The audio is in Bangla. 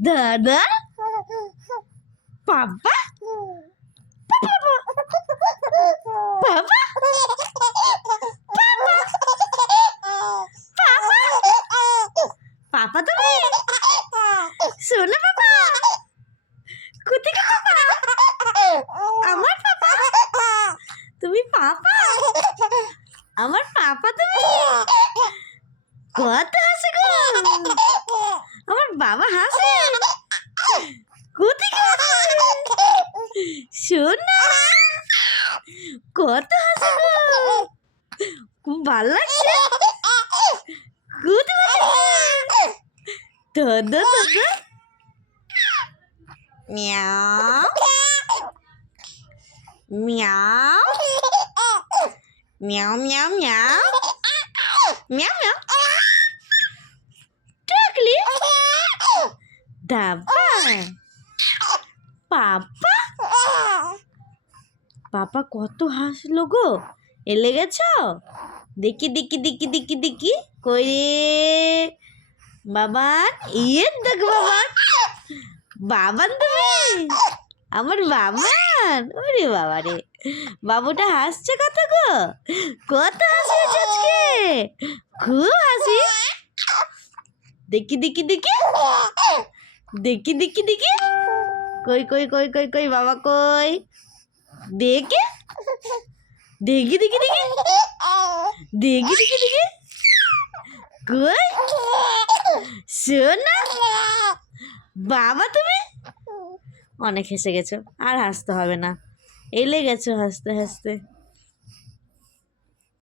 দাদা বাবা বাবা পাপা তুমি শোনো বাবা কোথায় পাপা আমার পাপা তুমি পাপা আমার পাপা তুমি কত হাসে গো আমার বাবা হাসে কোথায় শোন না কত হাসে গো খুব ভালো লাগছে কোথায় দাদা দাদা মিয়াও মিয়াও মিয়াও মিয়াও মিয়াও মিয়াও মিয়াও টাকলি দাবা পাপা পাপা কত হাসলো গো এলে গেছো দেখি দেখি দেখি দেখি দেখি কই রে বাবান দেখ বাবান বাবান তুমি আমার বাবান ওরে বাবা রে বাবুটা হাসছে কত গো কত হাসি আজকে খুব হাসি দেখি দেখি দেখি দেখি দেখি দেখি কই কই কই কই কই বাবা কই দেখে দেখি দেখি দেখি দেখি দেখি দেখি কই শোনা বাবা তুমি অনেক হেসে গেছো আর হাসতে হবে না এলে গেছো হাসতে হাসতে